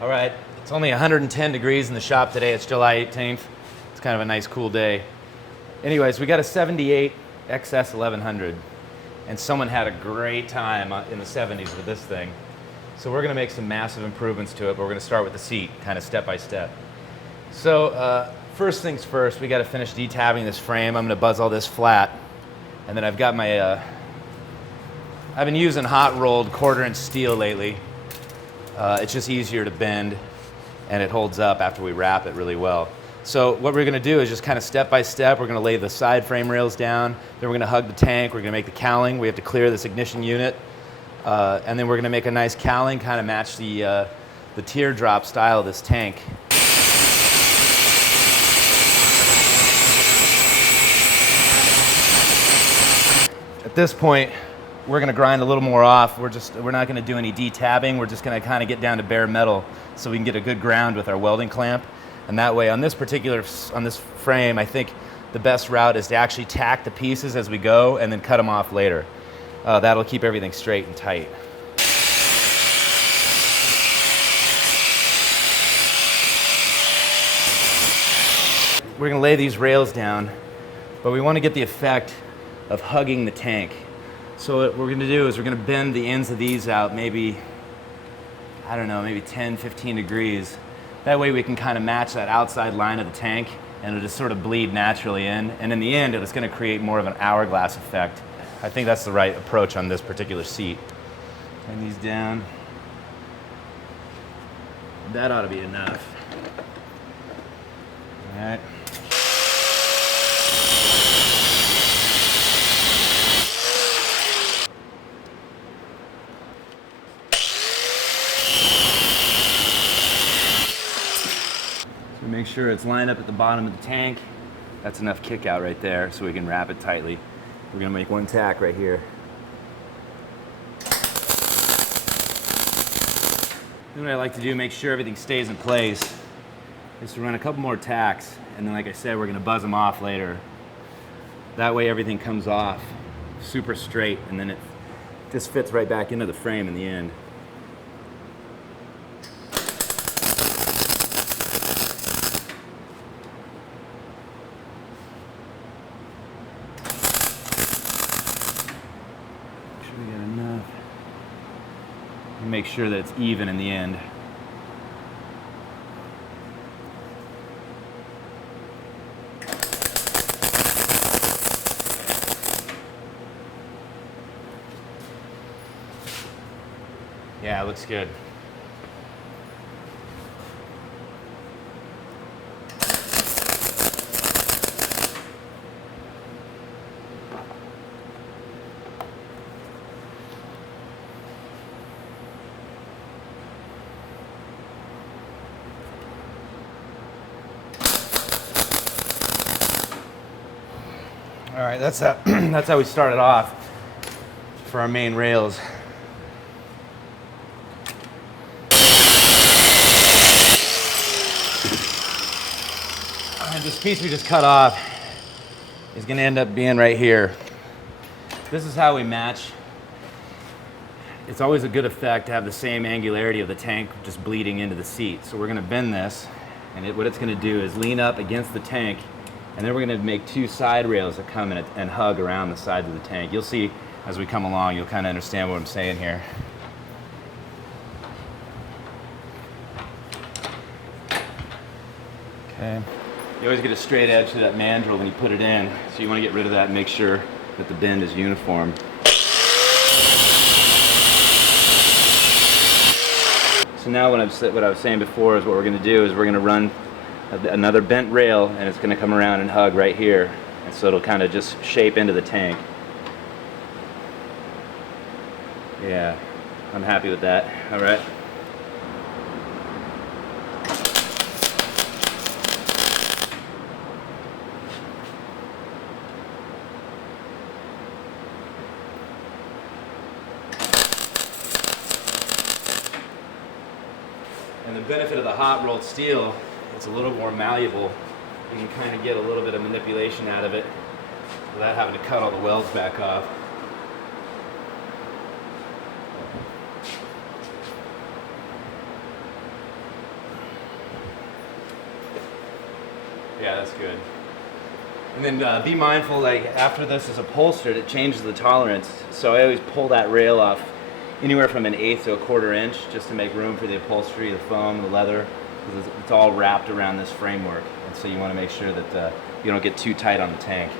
All right, it's only 110 degrees in the shop today. It's July 18th. It's kind of a nice cool day. Anyways, we got a 78 XS 1100, and someone had a great time in the 70s with this thing. So we're gonna make some massive improvements to it, but we're gonna start with the seat, kind of step by step. So first things first, we gotta finish detabbing this frame. I'm gonna buzz all this flat, and then I've got my, I've been using hot rolled 1/4" steel lately. It's just easier to bend, and it holds up after we wrap it really well. So what we're gonna do is just kind of step by step, we're gonna lay the side frame rails down, then we're gonna hug the tank, we're gonna make the cowling, we have to clear this ignition unit, and then we're gonna make a nice cowling, kind of match the teardrop style of this tank. At this point, we're gonna grind a little more off. We're not gonna do any detabbing. We're just gonna kind of get down to bare metal so we can get a good ground with our welding clamp. And that way, on this frame, I think the best route is to actually tack the pieces as we go and then cut them off later. That'll keep everything straight and tight. We're gonna lay these rails down, but we wanna get the effect of hugging the tank. So what we're gonna do is we're gonna bend the ends of these out maybe, I don't know, maybe 10, 15 degrees. That way we can kind of match that outside line of the tank, and it'll just sort of bleed naturally in. And in the end, it's gonna create more of an hourglass effect. I think that's the right approach on this particular seat. Turn these down. That ought to be enough. All right. Make sure it's lined up at the bottom of the tank. That's enough kick out right there so we can wrap it tightly. We're gonna make one tack right here. Then what I like to do, make sure everything stays in place, is to run a couple more tacks, and then like I said, we're gonna buzz them off later. That way everything comes off super straight, and then it just fits right back into the frame in the end. Make sure that it's even in the end. Yeah, it looks good. All right, that's how we started off for our main rails. And this piece we just cut off is going to end up being right here. This is how we match. It's always a good effect to have the same angularity of the tank just bleeding into the seat. So we're going to bend this, and what it's going to do is lean up against the tank. And then we're going to make two side rails that come in and hug around the sides of the tank. You'll see as we come along, you'll kind of understand what I'm saying here. Okay. You always get a straight edge to that mandrel when you put it in, so you want to get rid of that and make sure that the bend is uniform. So now what I was saying before is what we're going to do is we're going to run another bent rail, and it's going to come around and hug right here, and so it'll kind of just shape into the tank. Yeah, I'm happy with that. All right. And the benefit of the hot rolled steel, it's a little more malleable. You can kind of get a little bit of manipulation out of it without having to cut all the welds back off. Yeah, that's good. And then be mindful, like after this is upholstered, it changes the tolerance. So I always pull that rail off anywhere from 1/8 to 1/4 inch, just to make room for the upholstery, the foam, the leather, because it's all wrapped around this framework. And so you want to make sure that you don't get too tight on the tank.